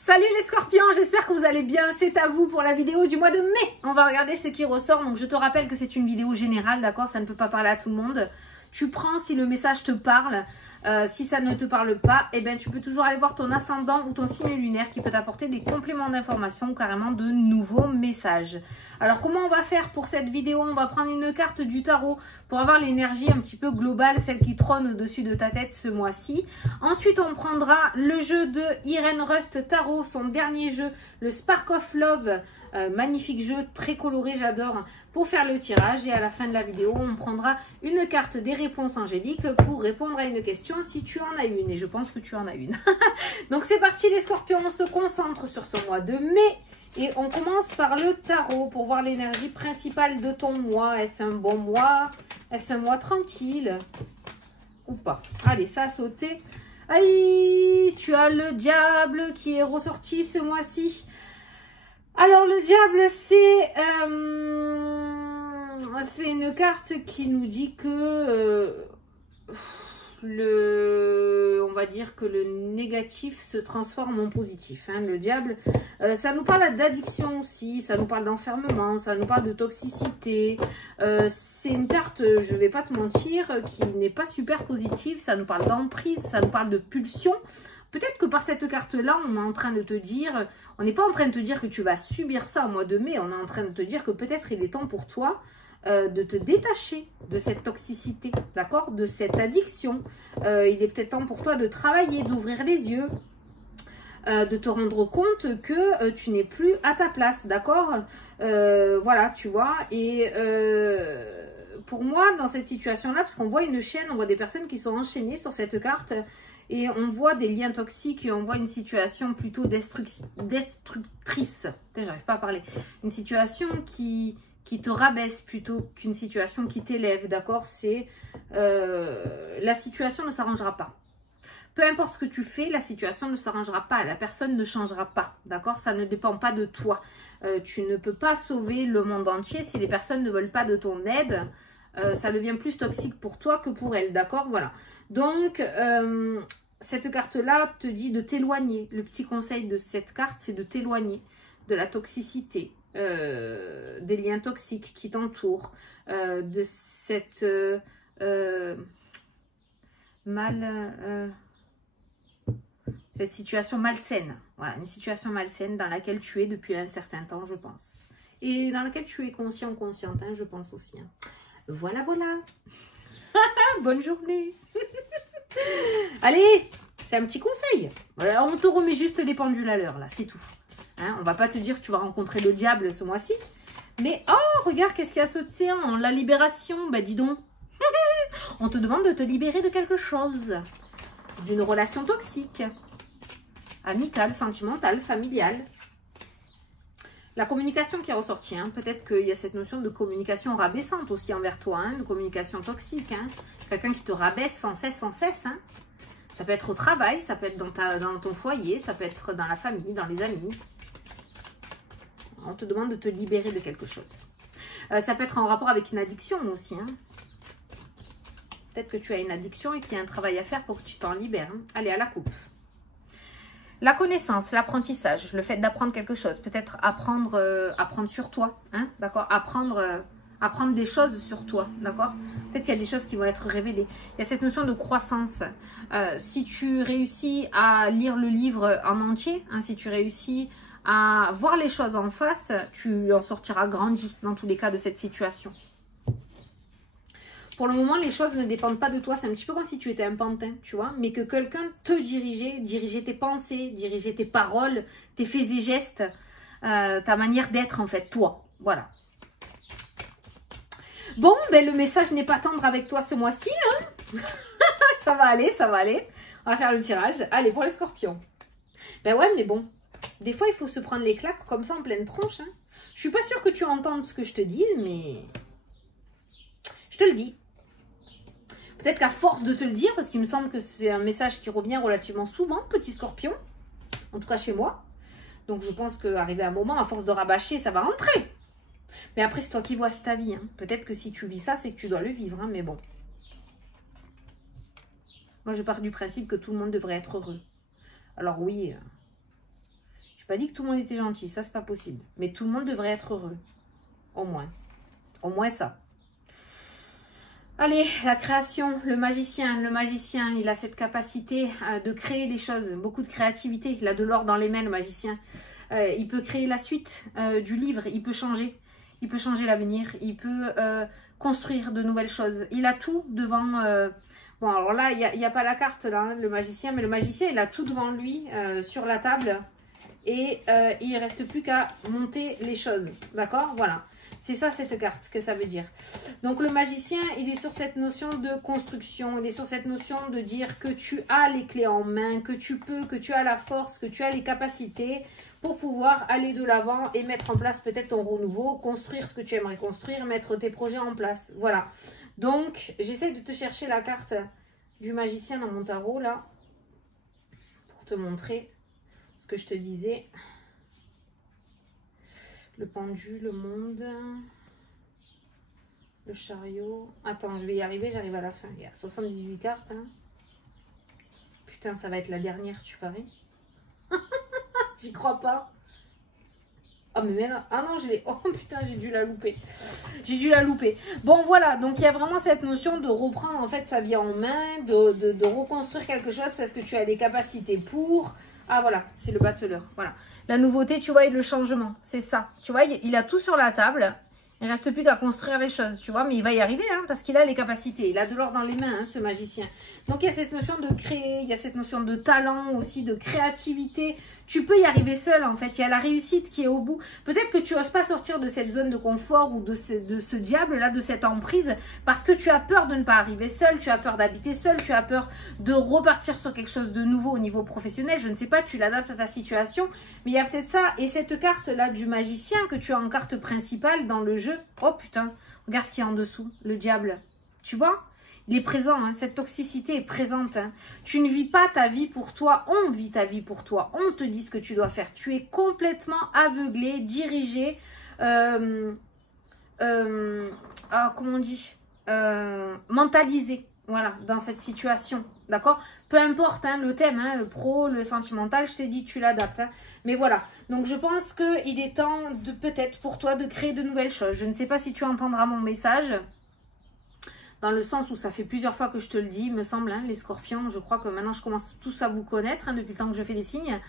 Salut les scorpions, j'espère que vous allez bien, c'est à vous pour la vidéo du mois de mai. On va regarder ce qui ressort, donc je te rappelle que c'est une vidéo générale, d'accord, ça ne peut pas parler à tout le monde. Tu prends si le message te parle, si ça ne te parle pas, eh ben, tu peux toujours aller voir ton ascendant ou ton signe lunaire qui peut t'apporter des compléments d'information ou carrément de nouveaux messages. Alors comment on va faire pour cette vidéo? On va prendre une carte du tarot pour avoir l'énergie un petit peu globale, celle qui trône au-dessus de ta tête ce mois-ci. Ensuite on prendra le jeu de Irene Rust Tarot, son dernier jeu, le Spark of Love, magnifique jeu, très coloré, j'adore, pour faire le tirage. Et à la fin de la vidéo, on prendra une carte des réponses angéliques pour répondre à une question si tu en as une. Et je pense que tu en as une. Donc c'est parti les scorpions, on se concentre sur ce mois de mai. Et on commence par le tarot pour voir l'énergie principale de ton mois. Est-ce un bon mois? Est-ce un mois tranquille? Ou pas? Allez, ça a sauté. Aïe, tu as le diable qui est ressorti ce mois-ci. Alors le diable, c'est une carte qui nous dit que on va dire que le négatif se transforme en positif. Hein. Le diable, ça nous parle d'addiction aussi, ça nous parle d'enfermement, ça nous parle de toxicité. C'est une carte, je vais pas te mentir, qui n'est pas super positive. Ça nous parle d'emprise, ça nous parle de pulsion. Peut-être que par cette carte-là, on est en train de te dire, on n'est pas en train de te dire que tu vas subir ça au mois de mai, on est en train de te dire que peut-être il est temps pour toi de te détacher de cette toxicité, d'accord, de cette addiction. Il est peut-être temps pour toi de travailler, d'ouvrir les yeux, de te rendre compte que tu n'es plus à ta place, d'accord, voilà, tu vois, et pour moi, dans cette situation-là, parce qu'on voit une chaîne, on voit des personnes qui sont enchaînées sur cette carte, et on voit des liens toxiques et on voit une situation plutôt destructrice. J'arrive pas à parler. Une situation qui te rabaisse plutôt qu'une situation qui t'élève, d'accord? C'est la situation ne s'arrangera pas. Peu importe ce que tu fais, la situation ne s'arrangera pas. La personne ne changera pas, d'accord? Ça ne dépend pas de toi. Tu ne peux pas sauver le monde entier si les personnes ne veulent pas de ton aide. Ça devient plus toxique pour toi que pour elles, d'accord? Voilà. Donc, cette carte-là te dit de t'éloigner. Le petit conseil de cette carte, c'est de t'éloigner de la toxicité, des liens toxiques qui t'entourent, de cette cette situation malsaine. Voilà, une situation malsaine dans laquelle tu es depuis un certain temps, je pense. Et dans laquelle tu es conscient ou consciente, hein, je pense aussi. Hein. Voilà, voilà. Bonne journée. Allez, c'est un petit conseil. Voilà, on te remet juste les pendules à l'heure, là, c'est tout. Hein, on va pas te dire que tu vas rencontrer le diable ce mois-ci. Mais, oh, regarde, qu'est-ce qu'il y a sauté en la libération. Bah, dis donc. On te demande de te libérer de quelque chose. D'une relation toxique. Amicale, sentimentale, familiale. La communication qui est ressortie, hein. Peut-être qu'il y a cette notion de communication rabaissante aussi envers toi, hein, de communication toxique. Hein. Quelqu'un qui te rabaisse sans cesse. Hein. Ça peut être au travail, ça peut être dans ton foyer, ça peut être dans la famille, dans les amis. On te demande de te libérer de quelque chose. Ça peut être en rapport avec une addiction aussi. Hein. Peut-être que tu as une addiction et qu'il y a un travail à faire pour que tu t'en libères. Hein. Allez, à la coupe. La connaissance, l'apprentissage, le fait d'apprendre quelque chose, peut-être apprendre sur toi, hein, d'accord, apprendre des choses sur toi, d'accord. Peut-être qu'il y a des choses qui vont être révélées. Il y a cette notion de croissance. Si tu réussis à lire le livre en entier, hein, si tu réussis à voir les choses en face, tu en sortiras grandi dans tous les cas de cette situation. Pour le moment, les choses ne dépendent pas de toi. C'est un petit peu comme si tu étais un pantin, tu vois. Mais que quelqu'un te dirigeait tes pensées, dirigeait tes paroles, tes faits et gestes, ta manière d'être en fait, toi. Voilà. Bon, ben le message n'est pas tendre avec toi ce mois-ci. Hein. Ça va aller, ça va aller. On va faire le tirage. Allez, pour les scorpions. Ben ouais, mais bon. Des fois, il faut se prendre les claques comme ça en pleine tronche. Hein. Je suis pas sûre que tu entendes ce que je te dis, mais je te le dis. Peut-être qu'à force de te le dire, parce qu'il me semble que c'est un message qui revient relativement souvent, petit scorpion, en tout cas chez moi. Donc je pense qu'arrivé à un moment, à force de rabâcher, ça va rentrer. Mais après, c'est toi qui vois, c'est ta vie. Hein. Peut-être que si tu vis ça, c'est que tu dois le vivre, hein, mais bon. Moi, je pars du principe que tout le monde devrait être heureux. Alors oui, pas dit que tout le monde était gentil, ça c'est pas possible. Mais tout le monde devrait être heureux. Au moins. Au moins ça. Allez, la création, le magicien, il a cette capacité de créer des choses, beaucoup de créativité. Il a de l'or dans les mains, le magicien. Il peut créer la suite du livre, il peut changer l'avenir, il peut construire de nouvelles choses. Il a tout devant... Bon, alors là, il n'y a pas la carte, là, hein, le magicien, mais le magicien, il a tout devant lui, sur la table, et il ne reste plus qu'à monter les choses, d'accord? Voilà. C'est ça, cette carte, que ça veut dire. Donc, le magicien, il est sur cette notion de construction. Il est sur cette notion de dire que tu as les clés en main, que tu peux, que tu as la force, que tu as les capacités pour pouvoir aller de l'avant et mettre en place peut-être ton renouveau, construire ce que tu aimerais construire, mettre tes projets en place. Voilà. Donc, j'essaie de te chercher la carte du magicien dans mon tarot, là, pour te montrer ce que je te disais. Le pendu, le monde, le chariot. Attends, je vais y arriver, j'arrive à la fin. Il y a 78 cartes. Hein. Putain, ça va être la dernière, tu paries? J'y crois pas. Oh, mais merde. Ah non, je l'ai. Oh putain, j'ai dû la louper. J'ai dû la louper. Bon, voilà. Donc, il y a vraiment cette notion de reprendre en fait sa vie en main, de reconstruire quelque chose parce que tu as les capacités pour. Ah, voilà, c'est le battleur. Voilà. La nouveauté, tu vois, et le changement. C'est ça. Tu vois, il a tout sur la table. Il ne reste plus qu'à construire les choses, tu vois. Mais il va y arriver, hein, parce qu'il a les capacités. Il a de l'or dans les mains, hein, ce magicien. Donc, il y a cette notion de créer. Il y a cette notion de talent aussi, de créativité. Tu peux y arriver seul, en fait. Il y a la réussite qui est au bout. Peut-être que tu n'oses pas sortir de cette zone de confort ou de ce diable-là, de cette emprise, parce que tu as peur de ne pas arriver seul, tu as peur d'habiter seul, tu as peur de repartir sur quelque chose de nouveau au niveau professionnel. Je ne sais pas, tu l'adaptes à ta situation, mais il y a peut-être ça. Et cette carte-là du magicien que tu as en carte principale dans le jeu, oh putain, regarde ce qu'il y a en dessous, le diable. Tu vois ? Il est présent, hein, cette toxicité est présente. Hein. Tu ne vis pas ta vie pour toi, on vit ta vie pour toi. On te dit ce que tu dois faire. Tu es complètement aveuglé, dirigé, comment on dit, mentalisé, voilà, dans cette situation, d'accord? Peu importe hein, le thème, hein, le pro, le sentimental, je t'ai dit tu l'adaptes. Hein. Mais voilà, donc je pense qu'il est temps de peut-être pour toi de créer de nouvelles choses. Je ne sais pas si tu entendras mon message. Dans le sens où ça fait plusieurs fois que je te le dis, il me semble, hein, les scorpions, je crois que maintenant je commence tous à vous connaître, hein, depuis le temps que je fais les signes.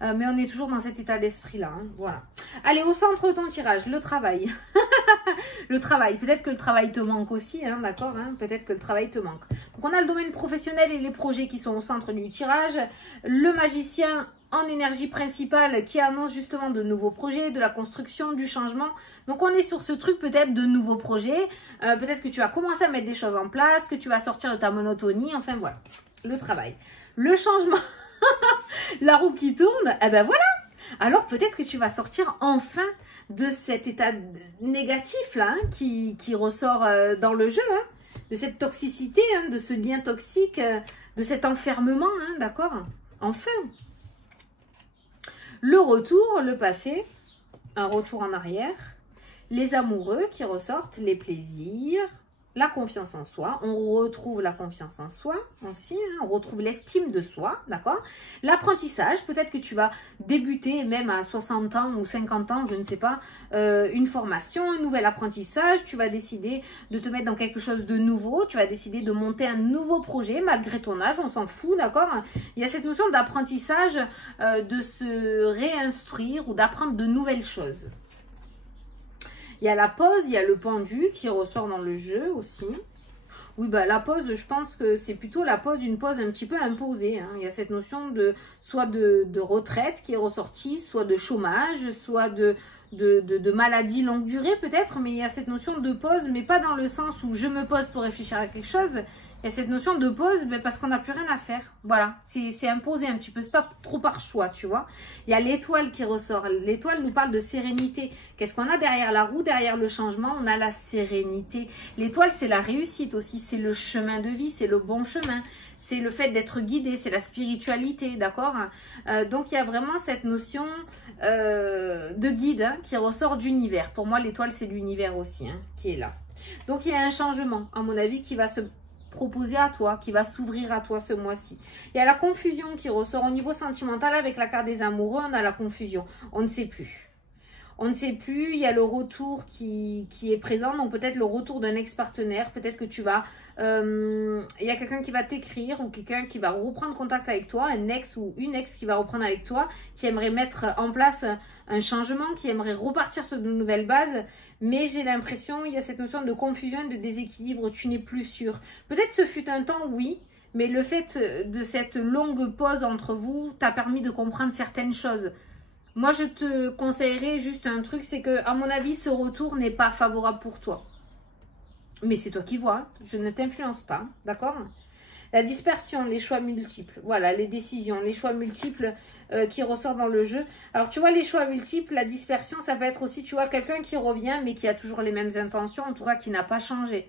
Mais on est toujours dans cet état d'esprit-là, hein, voilà. Allez, au centre de ton tirage, le travail. Le travail, peut-être que le travail te manque aussi, hein, d'accord, hein, peut-être que le travail te manque. Donc on a le domaine professionnel et les projets qui sont au centre du tirage. Le magicien en énergie principale qui annonce justement de nouveaux projets, de la construction, du changement. Donc on est sur ce truc peut-être de nouveaux projets, peut-être que tu vas commencer à mettre des choses en place, que tu vas sortir de ta monotonie, enfin voilà, le travail. Le changement, la roue qui tourne, eh ben voilà, alors peut-être que tu vas sortir enfin de cet état négatif là, hein, qui ressort dans le jeu, hein, de cette toxicité, hein, de ce lien toxique, de cet enfermement, hein, d'accord, enfin. Le retour, le passé, un retour en arrière, les amoureux qui ressortent, les plaisirs, la confiance en soi. On retrouve la confiance en soi aussi, hein, on retrouve l'estime de soi, d'accord? L'apprentissage, peut-être que tu vas débuter même à 60 ans ou 50 ans, je ne sais pas, une formation, un nouvel apprentissage. Tu vas décider de te mettre dans quelque chose de nouveau, tu vas décider de monter un nouveau projet malgré ton âge, on s'en fout, d'accord? Il y a cette notion d'apprentissage, de se réinstruire ou d'apprendre de nouvelles choses. Il y a la pause, il y a le pendu qui ressort dans le jeu aussi. Oui, bah la pause, je pense que c'est plutôt la pause, une pause un petit peu imposée. Hein. Il y a cette notion de soit de retraite qui est ressortie, soit de chômage, soit de maladie longue durée peut-être. Mais il y a cette notion de pause, mais pas dans le sens où je me pose pour réfléchir à quelque chose. Il y a cette notion de pause parce qu'on n'a plus rien à faire. Voilà, c'est imposé un petit peu, c'est pas trop par choix, tu vois. Il y a l'étoile qui ressort. L'étoile nous parle de sérénité. Qu'est-ce qu'on a derrière la roue, derrière le changement? On a la sérénité. L'étoile, c'est la réussite aussi, c'est le chemin de vie, c'est le bon chemin. C'est le fait d'être guidé, c'est la spiritualité, d'accord? Donc, il y a vraiment cette notion de guide hein, qui ressort d'univers. Pour moi, l'étoile, c'est l'univers aussi hein, qui est là. Donc, il y a un changement, à mon avis, qui va se proposer à toi, qui va s'ouvrir à toi ce mois-ci. Il y a la confusion qui ressort au niveau sentimental avec la carte des amoureux, on a la confusion. On ne sait plus. On ne sait plus, il y a le retour qui est présent, donc peut-être le retour d'un ex-partenaire, peut-être que tu vas... il y a quelqu'un qui va t'écrire ou quelqu'un qui va reprendre contact avec toi, un ex ou une ex qui va reprendre avec toi, qui aimerait mettre en place un changement, qui aimerait repartir sur de nouvelles bases, mais j'ai l'impression, il y a cette notion de confusion, de déséquilibre, tu n'es plus sûr. Peut-être ce fut un temps, oui, mais le fait de cette longue pause entre vous t'a permis de comprendre certaines choses. Moi, je te conseillerais juste un truc, c'est que, à mon avis, ce retour n'est pas favorable pour toi. Mais c'est toi qui vois, je ne t'influence pas, d'accord? La dispersion, les choix multiples, voilà, les décisions, les choix multiples qui ressortent dans le jeu. Alors, tu vois, les choix multiples, la dispersion, ça peut être aussi, tu vois, quelqu'un qui revient, mais qui a toujours les mêmes intentions, en tout cas, qui n'a pas changé.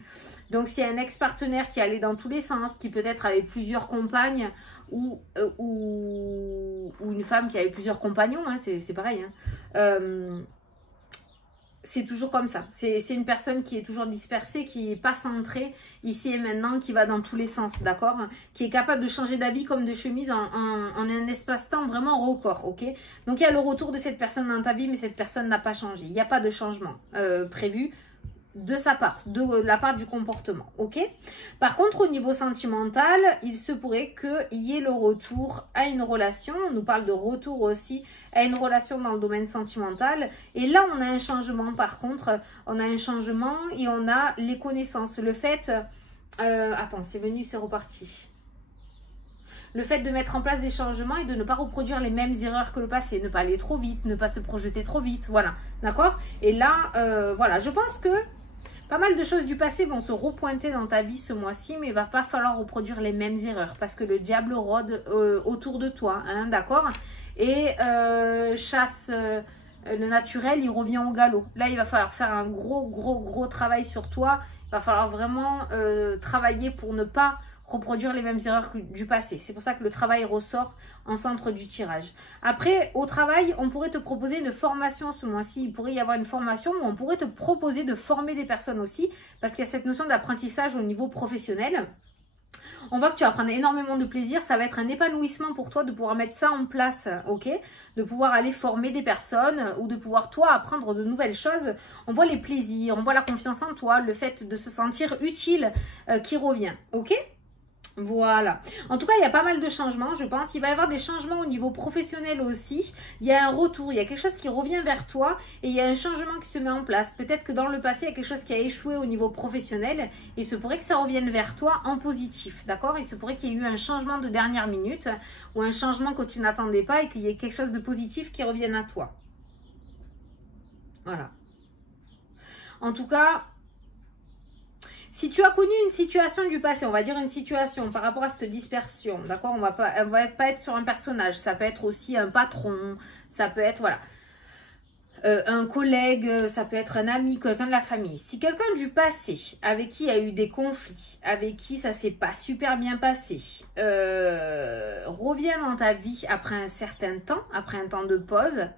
Donc, s'il y a un ex-partenaire qui allait dans tous les sens, qui peut-être avait plusieurs compagnes, ou une femme qui avait plusieurs compagnons, hein, c'est pareil, hein. C'est toujours comme ça. C'est une personne qui est toujours dispersée, qui n'est pas centrée ici et maintenant, qui va dans tous les sens, d'accord? Qui est capable de changer d'habit comme de chemise en un espace-temps vraiment record, ok? Donc, il y a le retour de cette personne dans ta vie, mais cette personne n'a pas changé. Il n'y a pas de changement prévu de sa part, de la part du comportement, ok? Par contre, au niveau sentimental, il se pourrait qu'il y ait le retour à une relation. On nous parle de retour aussi à une relation dans le domaine sentimental. Et là, on a un changement, par contre, on a un changement et on a les connaissances. Le fait... attends, c'est venu, c'est reparti. Le fait de mettre en place des changements et de ne pas reproduire les mêmes erreurs que le passé. Ne pas aller trop vite, ne pas se projeter trop vite, voilà, d'accord? Et là, voilà, je pense que pas mal de choses du passé vont se repointer dans ta vie ce mois-ci, mais il va pas falloir reproduire les mêmes erreurs parce que le diable rôde autour de toi, hein, d'accord? Et chasse le naturel, il revient au galop. Là, il va falloir faire un gros travail sur toi. Il va falloir vraiment travailler pour ne pas reproduire les mêmes erreurs du passé. C'est pour ça que le travail ressort en centre du tirage. Après, au travail, on pourrait te proposer une formation ce mois-ci. Il pourrait y avoir une formation où on pourrait te proposer de former des personnes aussi, parce qu'il y a cette notion d'apprentissage au niveau professionnel. On voit que tu vas prendre énormément de plaisir. Ça va être un épanouissement pour toi de pouvoir mettre ça en place, ok? De pouvoir aller former des personnes ou de pouvoir, toi, apprendre de nouvelles choses. On voit les plaisirs, on voit la confiance en toi, le fait de se sentir utile qui revient, ok? Voilà. En tout cas, il y a pas mal de changements, je pense. Il va y avoir des changements au niveau professionnel aussi. Il y a un retour, il y a quelque chose qui revient vers toi et il y a un changement qui se met en place. Peut-être que dans le passé, il y a quelque chose qui a échoué au niveau professionnel. Il se pourrait que ça revienne vers toi en positif, d'accord? Il se pourrait qu'il y ait eu un changement de dernière minute ou un changement que tu n'attendais pas et qu'il y ait quelque chose de positif qui revienne à toi. Voilà. En tout cas... Si tu as connu une situation du passé, on va dire une situation par rapport à cette dispersion, d'accord? On va pas être sur un personnage, ça peut être aussi un patron, ça peut être, voilà, un collègue, ça peut être un ami, quelqu'un de la famille. Si quelqu'un du passé, avec qui il y a eu des conflits, avec qui ça s'est pas super bien passé, revient dans ta vie après un certain temps, après un temps de pause,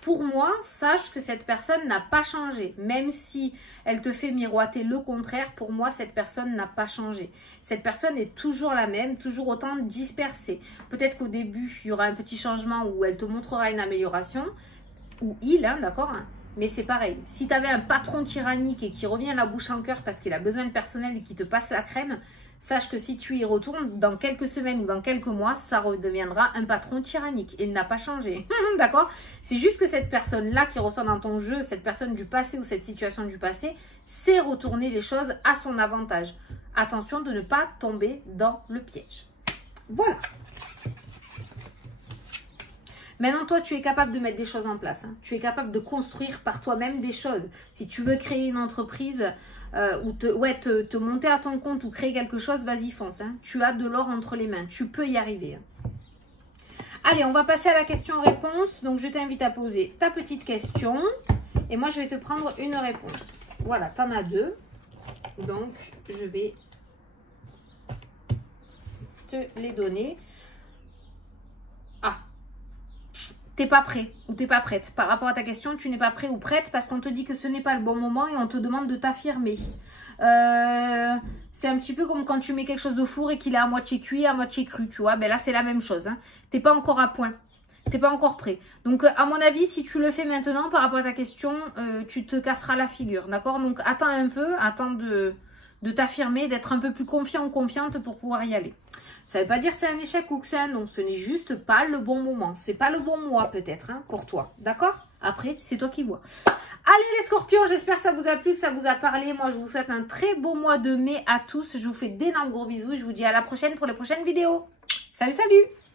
pour moi, sache que cette personne n'a pas changé. Même si elle te fait miroiter le contraire, pour moi, cette personne n'a pas changé. Cette personne est toujours la même, toujours autant dispersée. Peut-être qu'au début, il y aura un petit changement où elle te montrera une amélioration, ou il, hein, d'accord, hein, mais c'est pareil. Si tu avais un patron tyrannique et qui revient la bouche en cœur parce qu'il a besoin de personnel et qui te passe la crème, sache que si tu y retournes, dans quelques semaines ou dans quelques mois, ça redeviendra un patron tyrannique. Il n'a pas changé. D'accord? C'est juste que cette personne-là qui ressort dans ton jeu, cette personne du passé ou cette situation du passé, sait retourner les choses à son avantage. Attention de ne pas tomber dans le piège. Voilà. Maintenant, toi, tu es capable de mettre des choses en place. Hein. Tu es capable de construire par toi-même des choses. Si tu veux créer une entreprise... ou te monter à ton compte ou créer quelque chose, vas-y fonce, hein. Tu as de l'or entre les mains, tu peux y arriver, hein. Allez, on va passer à la question-réponse. Donc je t'invite à poser ta petite question et moi je vais te prendre une réponse. Voilà, tu en as deux, donc je vais te les donner. Ah, t'es pas prêt ou t'es pas prête. Par rapport à ta question, tu n'es pas prêt ou prête parce qu'on te dit que ce n'est pas le bon moment et on te demande de t'affirmer. C'est un petit peu comme quand tu mets quelque chose au four et qu'il est à moitié cuit, à moitié cru, tu vois. Ben là, c'est la même chose. Hein. T'es pas encore à point. T'es pas encore prêt. Donc, à mon avis, si tu le fais maintenant, par rapport à ta question, tu te casseras la figure, d'accord? Donc, attends un peu, attends de t'affirmer, d'être un peu plus confiant ou confiante pour pouvoir y aller. Ça ne veut pas dire que c'est un échec ou que c'est un non. Ce n'est juste pas le bon moment. C'est pas le bon mois peut-être hein, pour toi. D'accord? Après, c'est toi qui vois. Allez les scorpions, j'espère que ça vous a plu, que ça vous a parlé. Moi, je vous souhaite un très beau mois de mai à tous. Je vous fais d'énormes gros bisous. Je vous dis à la prochaine pour les prochaines vidéos. Salut, salut!